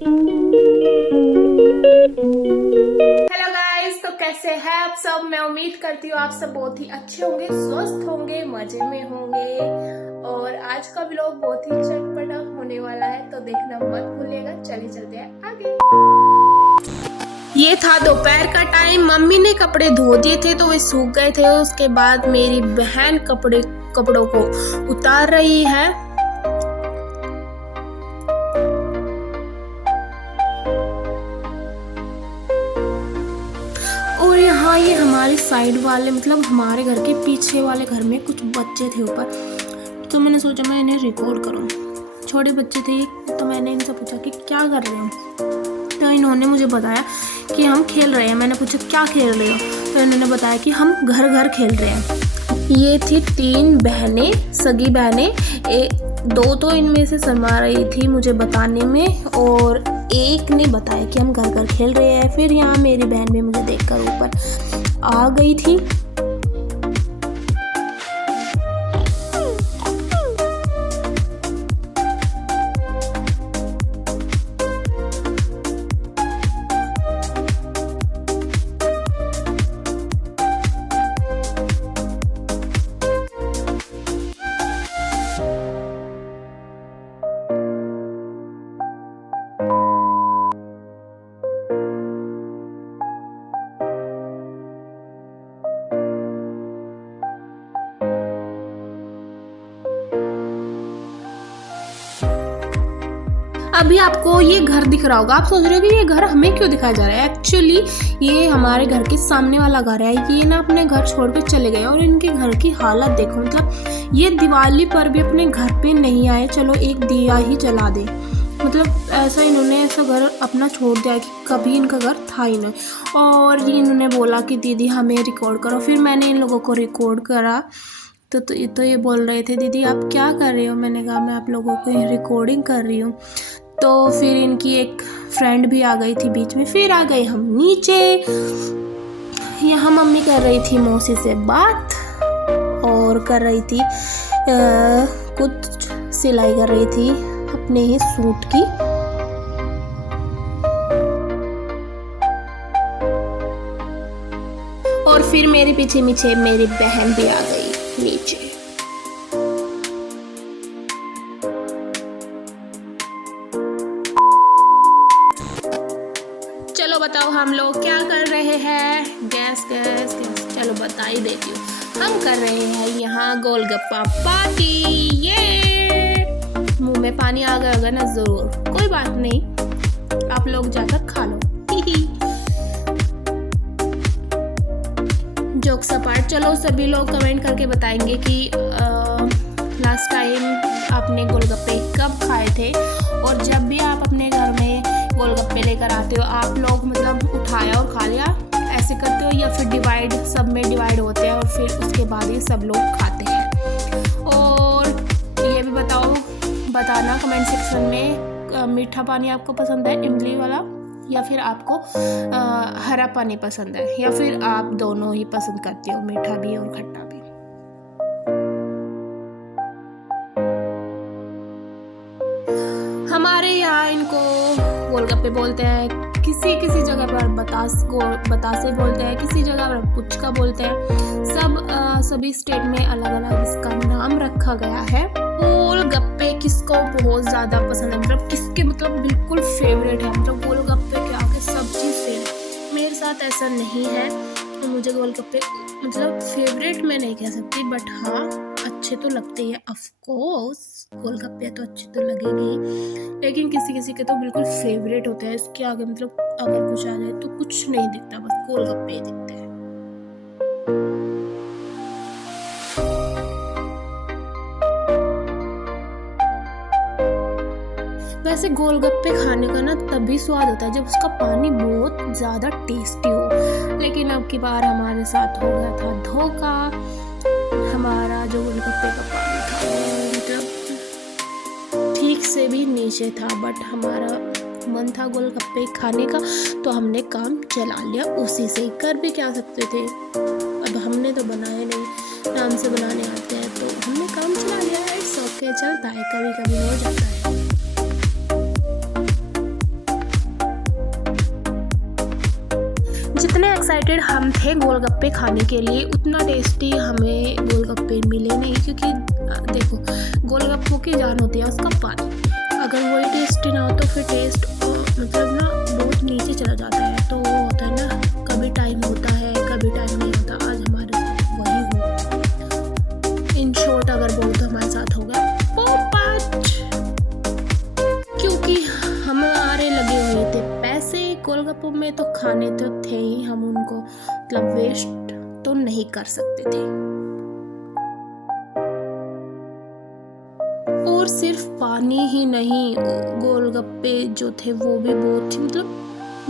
Hello guys, तो कैसे हैं आप सब। मैं उम्मीद करती हूँ आप सब बहुत ही अच्छे होंगे, स्वस्थ होंगे, मजे में होंगे। और आज का व्लॉग बहुत ही चटपटा होने वाला है, तो देखना मत भूलिएगा। चलिए चलते हैं आगे। ये था दोपहर का टाइम। मम्मी ने कपड़े धो दिए थे तो वे सूख गए थे। उसके बाद मेरी बहन कपड़ों को उतार रही है। और यहाँ ये हमारे साइड वाले मतलब हमारे घर के पीछे वाले घर में कुछ बच्चे थे ऊपर, तो मैंने सोचा मैं इन्हें रिकॉर्ड करूँ। छोटे बच्चे थे तो मैंने इनसे पूछा कि क्या कर रहे हो, तो इन्होंने मुझे बताया कि हम खेल रहे हैं। मैंने पूछा क्या खेल रहे हो, तो इन्होंने बताया कि हम घर घर खेल रहे हैं। ये थी 3 बहनें, सगी बहनें। दो तो इनमें से शर्मा रही थी मुझे बताने में, और एक ने बताया कि हम घर घर खेल रहे हैं। फिर यहाँ मेरी बहन भी मुझे देखकर ऊपर आ गई थी। अभी आपको ये घर दिख रहा होगा, आप सोच रहे हो कि ये घर हमें क्यों दिखाया जा रहा है। एक्चुअली ये हमारे घर के सामने वाला घर है। ये ना अपने घर छोड़कर चले गए, और इनके घर की हालत देखो। मतलब ये दिवाली पर भी अपने घर पे नहीं आए, चलो एक दिया ही जला दे। मतलब ऐसा इन्होंने ऐसा घर अपना छोड़ दिया कि कभी इनका घर था ही नहीं। और इन्होंने बोला कि दीदी हमें रिकॉर्ड करो। फिर मैंने इन लोगों को रिकॉर्ड करा। तो ये बोल रहे थे दीदी आप क्या कर रहे हो। मैंने कहा मैं आप लोगों को रिकॉर्डिंग कर रही हूँ। तो फिर इनकी एक फ्रेंड भी आ गई थी बीच में। फिर आ गए हम नीचे। यहाँ मम्मी कर रही थी मौसी से बात, और कर रही थी कुछ सिलाई कर रही थी अपने ही सूट की। और फिर मेरे पीछे पीछे मेरी बहन भी आ गई नीचे। चलो बताओ हम लोग क्या कर रहे हैं। गैस गैस गैस, चलो बता ही देती हूँ। हम कर रहे हैं यहाँ गोलगप्पा पार्टी। ये मुंह में पानी आ गया होगा ना, जरूर, कोई बात नहीं, आप लोग जाकर खा लो। जोक्स अपार्ट, चलो सभी लोग कमेंट करके बताएंगे कि लास्ट टाइम आपने गोलगप्पे कब खाए थे। और जब भी आप अपने घर में गोलगप्पे लेकर आते हो, आप लोग मतलब उठाया और खा लिया ऐसे करते हो, या फिर डिवाइड, सब में डिवाइड होते हैं और फिर उसके बाद ये सब लोग खाते हैं। और ये भी बताना कमेंट सेक्शन में, मीठा पानी आपको पसंद है इमली वाला, या फिर आपको हरा पानी पसंद है, या फिर आप दोनों ही पसंद करते हो, मीठा भी और खट्टा भी। हमारे यहाँ इनको गोलगप्पे बोलते हैं, किसी किसी जगह पर बतासे बोलते हैं, किसी जगह पर पुचका बोलते हैं। सभी स्टेट में अलग अलग इसका नाम रखा गया है। गोलगप्पे किसको बहुत ज़्यादा पसंद है, मतलब किसके मतलब बिल्कुल फेवरेट है, मतलब गोलगप्पे के आगे सब चीज़ फेवरेट। मेरे साथ ऐसा नहीं है, तो मुझे गोलगप्पे मतलब फेवरेट मैं नहीं कह सकती, बट हाँ अच्छे तो लगते हैं। ऑफ कोर्स गोलगप्पे तो अच्छे तो लगेंगे, लेकिन किसी किसी के तो बिल्कुल फेवरेट होते हैं। इसके आगे मतलब अगर कुछ आ जाए तो कुछ नहीं दिखता, बस गोलगप्पे ही दिखते हैं। वैसे गोलगप्पे खाने का ना तभी स्वाद होता है जब उसका पानी बहुत ज़्यादा टेस्टी हो, लेकिन अब की बार हमारे साथ हो गया था धोखा। हमारा जो गोलगप्पे का पानी था मतलब ठीक से भी नीचे था, बट हमारा मन था गोलगप्पे खाने का, तो हमने काम चला लिया उसी से। कर भी क्या सकते थे, अब हमने तो बनाए नहीं, नाम से बनाने आते हैं, तो हमने काम चला लिया है। ओके, चलता है, कभी कभी हो जाता है। एक्साइटेड हम थे गोलगप्पे खाने के लिए। उतना टेस्टी हमें गोलगप्पे मिले नहीं, क्योंकि देखो गोलगप्पों की जान होती है उसका पानी। अगर वही टेस्टी ना हो तो फिर टेस्ट मतलब ना बहुत नीचे चला जाता है। तो वो होता है ना, कभी टाइम होता है कभी टाइम नहीं होता। आज हमारे साथ वही हुआ। इन शॉर्ट अगर बहुत हमारे साथ हो गया पोपट, क्योंकि हमारे लगे हुए थे पैसे गोलगप्पों में, तो खाने तो थे ही, हम उनको मतलब वेस्ट तो नहीं कर सकते थे। और सिर्फ पानी ही नहीं, गोलगप्पे जो थे वो भी बहुत ही मतलब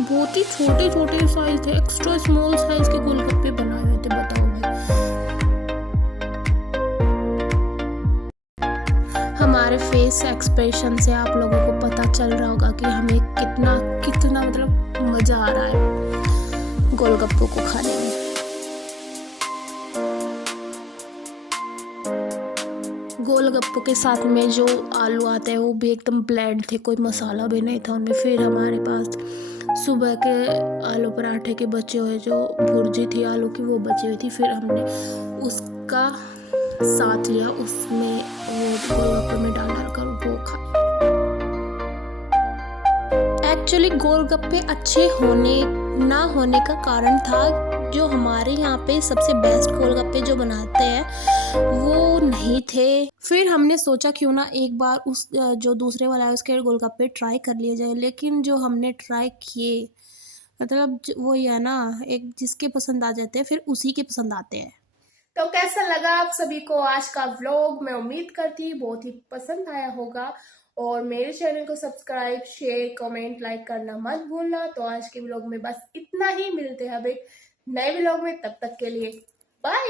बहुत ही छोटे छोटे साइज थे, एक्स्ट्रा स्मॉल साइज के गोलगप्पे बनाए हुए थे। बताओ भाई, हमारे फेस एक्सप्रेशन से आप लोगों को पता चल रहा होगा कि हमें कितना कितना मतलब मजा आ रहा है गोलगप्पों को खाने में। गोलगप्पों के साथ में जो आलू आते हैं वो भी एकदम ब्लैंड थे, कोई मसाला भी नहीं था उनमें। फिर हमारे पास सुबह के आलू पराठे के बचे हुए जो भुर्जी थी आलू की, वो बची हुई थी। फिर हमने उसका साथ लिया, उसमें वो गोलगप्पे में डाल कर वो खाए। एक्चुअली गोलगप्पे अच्छे होने ना होने का कारण था जो हमारे यहाँ पे सबसे बेस्ट गोलगप्पे जो बनाते हैं वो नहीं थे। फिर हमने सोचा क्यों ना एक बार उस जो दूसरे वाला है उसके गोलगप्पे ट्राई कर लिए जाए। लेकिन जो हमने ट्राई किए मतलब वो ही है ना, एक जिसके पसंद आ जाते हैं फिर उसी के पसंद आते हैं। तो कैसा लगा आप सभी को आज का व्लॉग? मैं उम्मीद करती बहुत ही पसंद आया होगा। और मेरे चैनल को सब्सक्राइब शेयर कमेंट लाइक करना मत भूलना। तो आज के व्लॉग में बस इतना ही, मिलते हैं अब एक नए व्लॉग में, तब तक के लिए बाय।